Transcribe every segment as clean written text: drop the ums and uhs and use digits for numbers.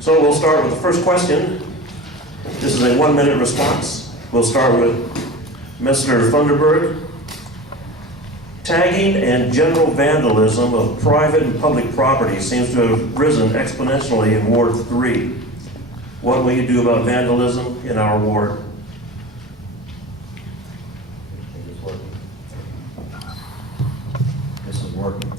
So we'll start with the first question. This is a 1-minute response. We'll start with Mr. Funderburk. Tagging and general vandalism of private and public property seems to have risen exponentially in Ward 3. What will you do about vandalism in our ward? This is working.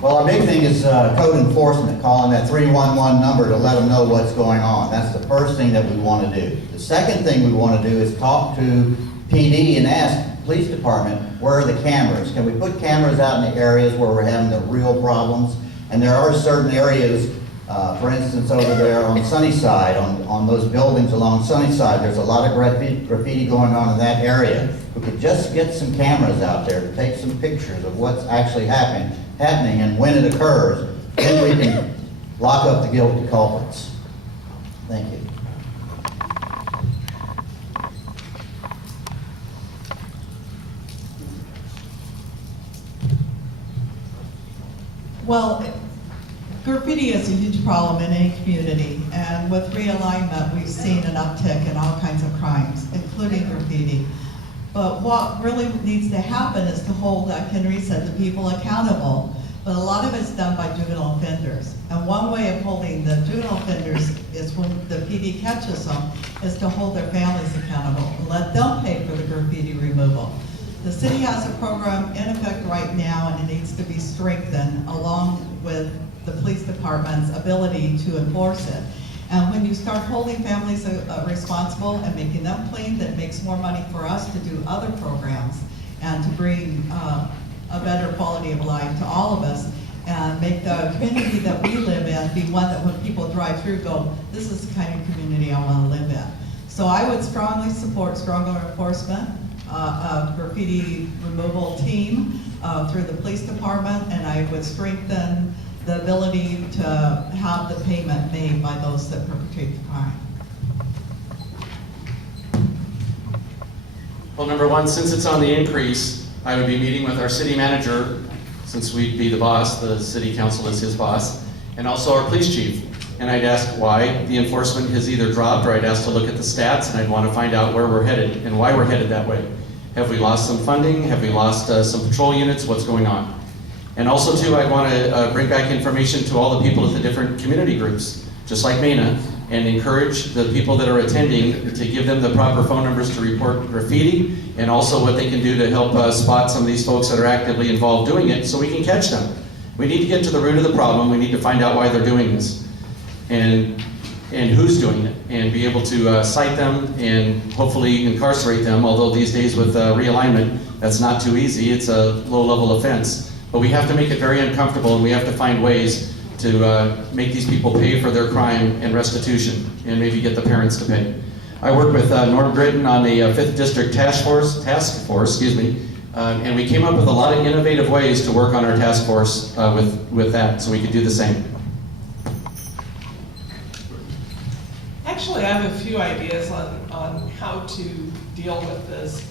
Well, our big thing is code enforcement, calling that 311 number to let them know what's going on. That's the first thing that we want to do. The second thing we want to do is talk to PD and ask police department, where are the cameras? Can we put cameras out in the areas where we're having the real problems? And there are certain areas, for instance, over there on Sunnyside, on those buildings along Sunnyside, there's a lot of graffiti going on in that area. We could just get some cameras out there to take some pictures of what's actually happening, and when it occurs, then we can lock up the guilty culprits. Thank you. Well, graffiti is a huge problem in any community, and with realignment, we've seen an uptick in all kinds of crimes, including graffiti. But what really needs to happen is to hold, like Henry said, the people accountable. But a lot of it's done by juvenile offenders. And one way of holding the juvenile offenders is when the PD catches them, is to hold their families accountable and let them pay for the graffiti removal. The city has a program in effect right now, and it needs to be strengthened along with the police department's ability to enforce it. And when you start holding families responsible and making them clean, that makes more money for us to do other programs and to bring a better quality of life to all of us, and make the community that we live in be one that when people drive through go, this is the kind of community I want to live in. So I would strongly support stronger enforcement, a graffiti removal team through the police department, and I would strengthen the ability to have the payment made by those that perpetrate the crime. Well, number one, since it's on the increase, I would be meeting with our city manager, since we'd be the boss, the city council is his boss, and also our police chief. And I'd ask why the enforcement has either dropped, or I'd ask to look at the stats, and I'd want to find out where we're headed and why we're headed that way. Have we lost some funding? Have we lost some patrol units? What's going on? And also too, I want to bring back information to all the people at the different community groups, just like Mena, and encourage the people that are attending to give them the proper phone numbers to report graffiti, and also what they can do to help spot some of these folks that are actively involved doing it so we can catch them. We need to get to the root of the problem. We need to find out why they're doing this and who's doing it, and be able to cite them and hopefully incarcerate them, although these days with realignment, that's not too easy. It's a low-level offense. But we have to make it very uncomfortable, and we have to find ways to make these people pay for their crime and restitution, and maybe get the parents to pay. I work with Norm Gritton on the 5th District Task Force, and we came up with a lot of innovative ways to work on our task force with that, so we could do the same. Actually, I have a few ideas on how to deal with this.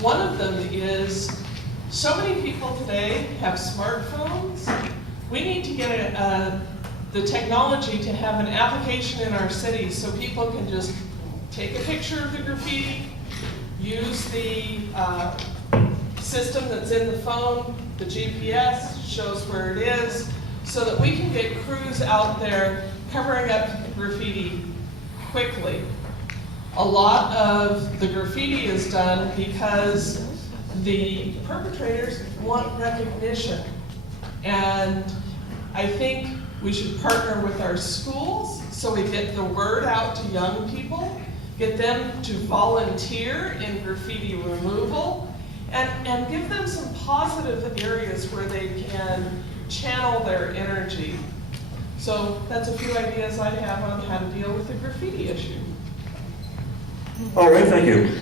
One of them is, so many people today have smartphones. We need to get the technology to have an application in our city so people can just take a picture of the graffiti, use the system that's in the phone, the GPS shows where it is, so that we can get crews out there covering up graffiti quickly. A lot of the graffiti is done because the perpetrators want recognition. And I think we should partner with our schools so we get the word out to young people, get them to volunteer in graffiti removal, and give them some positive areas where they can channel their energy. So that's a few ideas I have on how to deal with the graffiti issue. All right, thank you.